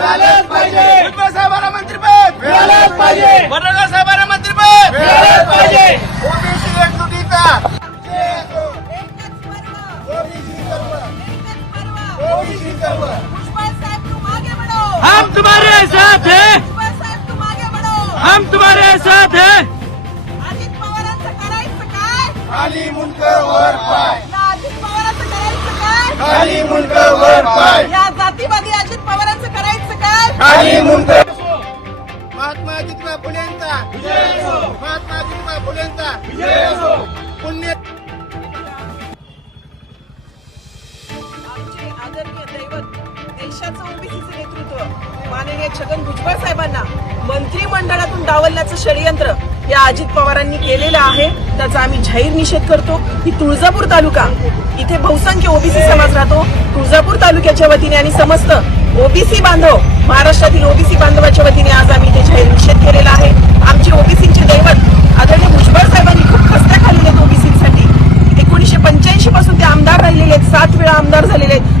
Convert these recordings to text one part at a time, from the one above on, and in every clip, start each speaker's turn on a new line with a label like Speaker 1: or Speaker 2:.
Speaker 1: मिळालंच पाहिजे.
Speaker 2: भुजबळ साहेबांना मंत्रीपद
Speaker 1: मिळालंच पाहिजे.
Speaker 2: वडोदरा साहेबांना मंत्रीपद
Speaker 1: मिळालंच पाहिजे.
Speaker 2: ओबीसी एकजुटीचा
Speaker 1: ओबीसी सर्व
Speaker 3: हम तुम्हारे साथ हैं. हम तुम्हारे साथ हैं.
Speaker 4: अजित पवारांचं करायचं काय?
Speaker 1: खाली मुंडक वर पाय.
Speaker 4: या अजित पवारांचं करायचं काय?
Speaker 1: खाली मुंडक वर पाय.
Speaker 2: ज्योतिबा पुण्य
Speaker 4: आमचे आदरणीय दैवत देशाचं ओबीसीचं नेतृत्व माननीय छगन भुजबळ साहेबांना मंत्रिमंडळातून डावलण्याचं षडयंत्र या अजित पवारांनी केलेलं आहे. त्याचा आम्ही जाहीर निषेध करतो. की तुळजापूर तालुका इथे बहुसंख्य ओबीसी समाज राहतो. तुळजापूर तालुक्याच्या वतीने आणि समस्त ओबीसी बांधव महाराष्ट्रातील ओबीसी बांधवाच्या वतीने आज आम्ही इथे जाहीर निषेध केलेला आहे आमचे ओबीसीचे दैवत आदरणीय भुजबळ साहेबांनी खूप खस्त्या खाल्लेले आहेत ओबीसीसाठी एकोणीशे पंच्याऐंशी पासून ते आमदार राहिलेले आहेत सात वेळा आमदार झालेले आहेत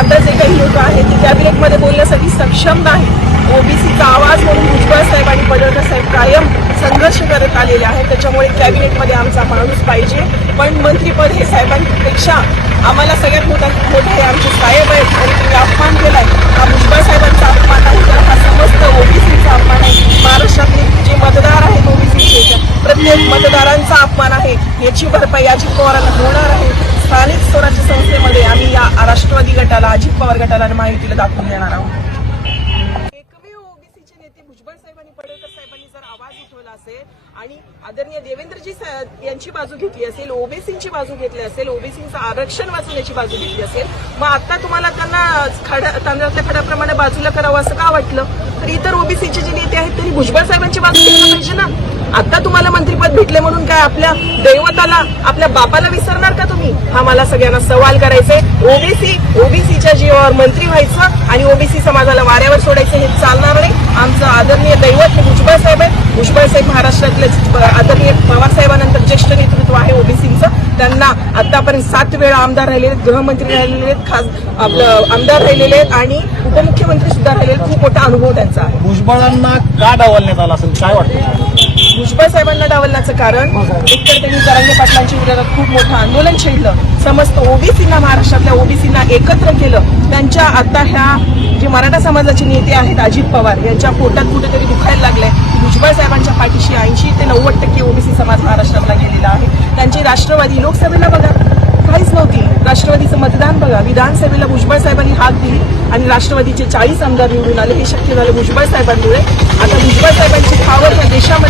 Speaker 4: आता जे काही लोक आहेत ते कॅबिनेटमध्ये बोलण्यासाठी सक्षम नाही ओबीसीचा आवाज म्हणून भुजबळ साहेब आणि पडळकर साहेब कायम संघर्ष करत आलेले आहेत. त्याच्यामुळे कॅबिनेटमध्ये आमचा माणूस पाहिजे. पण मंत्रीपद हे साहेबांपेक्षा आम्हाला सगळ्यात मोठा मोठा हे आमचे साहेब आहेत. आणि तुम्ही अपमान केलाय. हा भुजबळ साहेबांचा अपमान आहे. तर हा समस्त ओबीसीचा अपमान आहे. महाराष्ट्रातले जे मतदार आहेत ओबीसीचे प्रत्येक मतदारांचा अपमान आहे. याची भरपाई अजित पवारांना होणार आहे. गटाला अजित पवार गटाला आणि माहितीला दाखवून देणार आहोत. नेते आणि आवाज असेल आणि आदरणीय देवेंद्रजी यांची बाजू घेतली असेल ओबीसीची बाजू घेतली असेल ओबीसीचं आरक्षण वाचवण्याची बाजू घेतली असेल मग आता तुम्हाला त्यांना खडा तांदळातल्या खड्याप्रमाणे बाजूला करावं असं का वाटलं? तर इतर ओबीसीचे जे नेते आहेत त्यांनी भुजबळ साहेबांची बाजू घेतली पाहिजे ना. आता सांगितले म्हणून काय आपल्या दैवताला आपल्या बापाला विसरणार का तुम्ही? हा मला सगळ्यांना सवाल करायचंय. ओबीसी ओबीसीच्या जीवावर मंत्री व्हायचं आणि ओबीसी समाजाला वाऱ्यावर सोडायचं हे चालणार नाही. आमचं आदरणीय दैवत हे भुजबळ साहेब आहेत. भुजबळ साहेब महाराष्ट्रातले आदरणीय पवारसाहेबांनंतर ज्येष्ठ नेतृत्व आहे ओबीसीचं. त्यांना आतापर्यंत सात वेळा आमदार राहिलेले आहेत गृहमंत्री राहिलेले आहेत खास आपलं आमदार राहिलेले आहेत आणि उपमुख्यमंत्री सुद्धा राहिलेले खूप मोठा अनुभव त्यांचा आहे.
Speaker 5: भुजबळांना का डावलण्यात आला असेल? काय वाटतं?
Speaker 4: भुजबळ साहेबांना डावलण्याचं कारण? एकतर त्यांनी जरांगे पाटलांच्या विरोधात खूप मोठं आंदोलन छेडलं. समस्त ओबीसींना महाराष्ट्रातल्या ओबीसींना एकत्र केलं. त्यांच्या आता ह्या जे मराठा समाजाचे नेते आहेत अजित पवार यांच्या पोटात कुठेतरी दुखायला लागलंय. भुजबळ साहेबांच्या पाठीशी ऐंशी ते नव्वद टक्के ओबीसी समाज महाराष्ट्रातला गेलेला आहे. त्यांची राष्ट्रवादी लोकसभेला बघा. काहीच नव्हती. राष्ट्रवादीचं मतदान बघा. विधानसभेला भुजबळ साहेबांनी हात दिली आणि राष्ट्रवादीचे चाळीस आमदार निवडून आले हे शक्य झालं भुजबळ साहेबांमुळे. आता भुजबळ साहेबांची पावर या देशामध्ये